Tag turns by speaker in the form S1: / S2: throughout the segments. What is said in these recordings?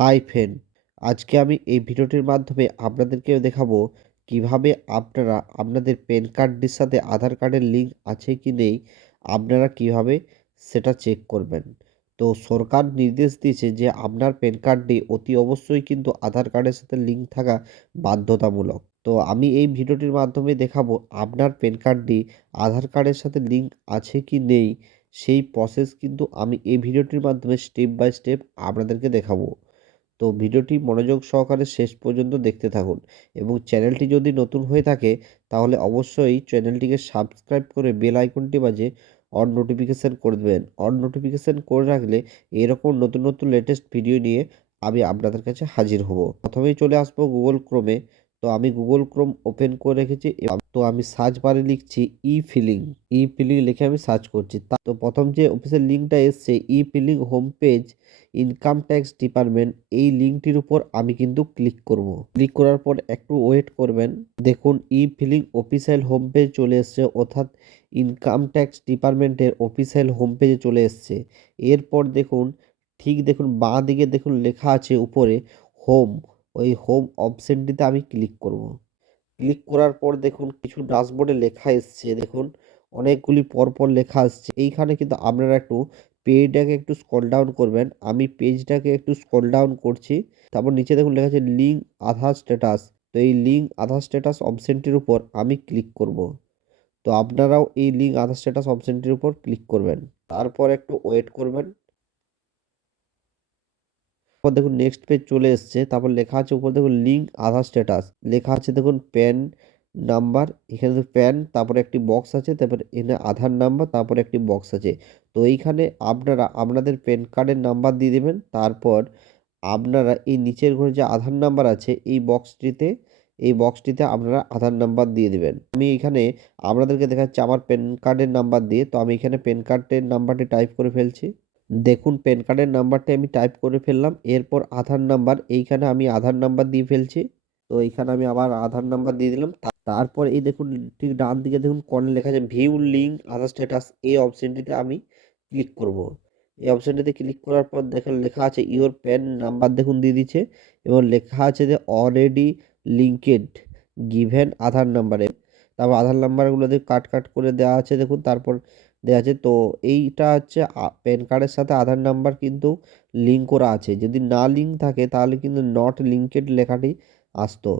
S1: Hi friend, আজকে আমি এই ভিডিওটির মাধ্যমে আপনাদেরকে দেখাবো কীভাবে আপনারা, আপনাদের প্যান কার্ডটির সাথে আধার কার্ডের লিঙ্ক আছে কি নেই, আপনারা কীভাবে সেটা চেক করবেন। তো সরকার নির্দেশ দিয়েছে যে আপনার প্যান কার্ডটি অতি অবশ্যই কিন্তু আধার কার্ডের সাথে লিঙ্ক থাকা বাধ্যতামূলক। তো আমি এই ভিডিওটির মাধ্যমে দেখাবো আপনার প্যান কার্ডটি আধার কার্ডের সাথে লিঙ্ক আছে কি নেই, সেই প্রসেস কিন্তু আমি এই ভিডিওটির মাধ্যমে স্টেপ বাই স্টেপ আপনাদেরকে দেখাবো। তো ভিডিওটি মনোযোগ সহকারে শেষ পর্যন্ত দেখতে থাকুন এবং চ্যানেলটি যদি নতুন হয়ে থাকে, তাহলে অবশ্যই চ্যানেলটিকে সাবস্ক্রাইব করে বেল আইকনটি বাজে অন নোটিফিকেশান করে দেবেন। অন নোটিফিকেশান করে রাখলে এরকম নতুন নতুন লেটেস্ট ভিডিও নিয়ে আমি আপনাদের কাছে হাজির হব। প্রথমেই চলে আসব গুগল ক্রোমে তো আমি গুগল ক্রোম ওপেন করে রেখেছি তো আমি সার্চ বারে লিখছি ই ফিলিং ই ফিলিং লিখে আমি সার্চ করছি। তা তো প্রথম যে অফিসের লিঙ্কটা এসছে e filing home page income tax department এই লিঙ্কটির উপর আমি কিন্তু ক্লিক করব। ক্লিক করার পর একটু ওয়েট করবেন। দেখুন e filing official home page চলে এসছে, অর্থাৎ ইনকাম ট্যাক্স ডিপার্টমেন্টের অফিসিয়াল হোম পেজে চলে এসছে। এরপর দেখুন, ঠিক দেখুন, বাঁ দিকে দেখুন লেখা আছে উপরে হোম ওই হোম অপশানটিতে আমি ক্লিক করব। ক্লিক করার পর দেখুন কিছু ড্যাশবোর্ডে লেখা এসছে, দেখুন অনেকগুলি পরপর লেখা আসছে। এইখানে কিন্তু আপনারা একটু পেজটাকে একটু স্কল ডাউন করবেন। আমি পেজটাকে একটু স্কল ডাউন করছি, তারপর নিচে দেখুন লেখা আছে লিঙ্ক আধার স্ট্যাটাস তো এই লিঙ্ক আধার স্ট্যাটাস অপশানটির উপর আমি ক্লিক করব। তো আপনারাও এই লিঙ্ক আধার স্ট্যাটাস অপশানটির উপর ক্লিক করবেন। তারপর একটু ওয়েট করবেন। তারপর দেখুন নেক্সট পেজ চলে এসছে। তারপর লেখা আছে উপর দেখুন লিঙ্ক আধার স্ট্যাটাস লেখা আছে দেখুন প্যান নাম্বার এখানে তো প্যান তারপরে একটি বক্স আছে, তারপরে এখানে আধার নাম্বার তারপরে একটি বক্স আছে। তো এইখানে আপনারা, আপনাদের প্যান কার্ডের নাম্বার দিয়ে দেবেন, তারপর আপনারা এই নিচের ঘরে যে আধার নাম্বার আছে, এই বক্সটিতে এই বক্সটিতে আপনারা আধার নাম্বার দিয়ে দেবেন। আমি এখানে আপনাদেরকে দেখাচ্ছি আমার প্যান কার্ডের নাম্বার দিয়ে। তো আমি এখানে প্যান কার্ডের নাম্বারটি টাইপ করে ফেলছি। দেখুন প্যান কার্ডের নাম্বারটি আমি টাইপ করে ফেললাম। এরপর আধার নাম্বার এইখানে আমি আধার নাম্বার দিয়ে ফেলছি। তো এইখানে আমি আবার আধার নাম্বার দিয়ে দিলাম। তারপর এই দেখুন, ঠিক ডান দিকে দেখুন কর্নার লেখা আছে ভিউ লিঙ্ক আধার স্ট্যাটাস এই অপশানটিতে আমি ক্লিক করব। এই অপশানটিতে ক্লিক করার পর দেখেন, লেখা আছে ইওর প্যান নাম্বার দেখুন দিয়ে দিচ্ছে। এবং লেখা আছে যে অলরেডি লিঙ্কেড গিভেন আধার নাম্বারে তারপর আধার নাম্বারগুলো দিয়ে কাট কাট করে দেওয়া আছে দেখুন। তারপর দেওয়া আছে। তো এইটা হচ্ছে প্যান কার্ডের সাথে আধার নাম্বার কিন্তু লিঙ্ক করা আছে। যদি না লিঙ্ক থাকে তাহলে কিন্তু নট লিঙ্কেড লেখাটি আসতো।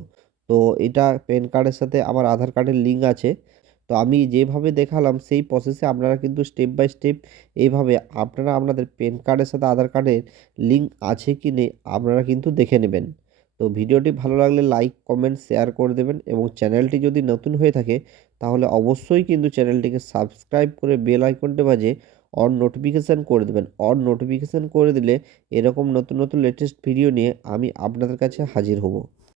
S1: তো এটা প্যান কার্ডের সাথে আমার আধার কার্ডের লিঙ্ক আছে। তো আমি যেভাবে দেখালাম সেই প্রসেসে আপনারা কিন্তু স্টেপ বাই স্টেপ এইভাবে আপনারা আপনাদের প্যান কার্ডের সাথে আধার কার্ডের লিঙ্ক আছে কি নেই আপনারা কিন্তু দেখে নেবেন। তো ভিডিওটি ভালো লাগলে লাইক, কমেন্ট, শেয়ার করে দেবেন এবং চ্যানেলটি যদি নতুন হয়ে থাকে, তাহলে অবশ্যই কিন্তু চ্যানেলটিকে সাবস্ক্রাইব করে বেল আইকনটি বাজে অন নোটিফিকেশান করে দেবেন। অন নোটিফিকেশান করে দিলে এরকম নতুন নতুন লেটেস্ট ভিডিও নিয়ে আমি আপনাদের কাছে হাজির হব।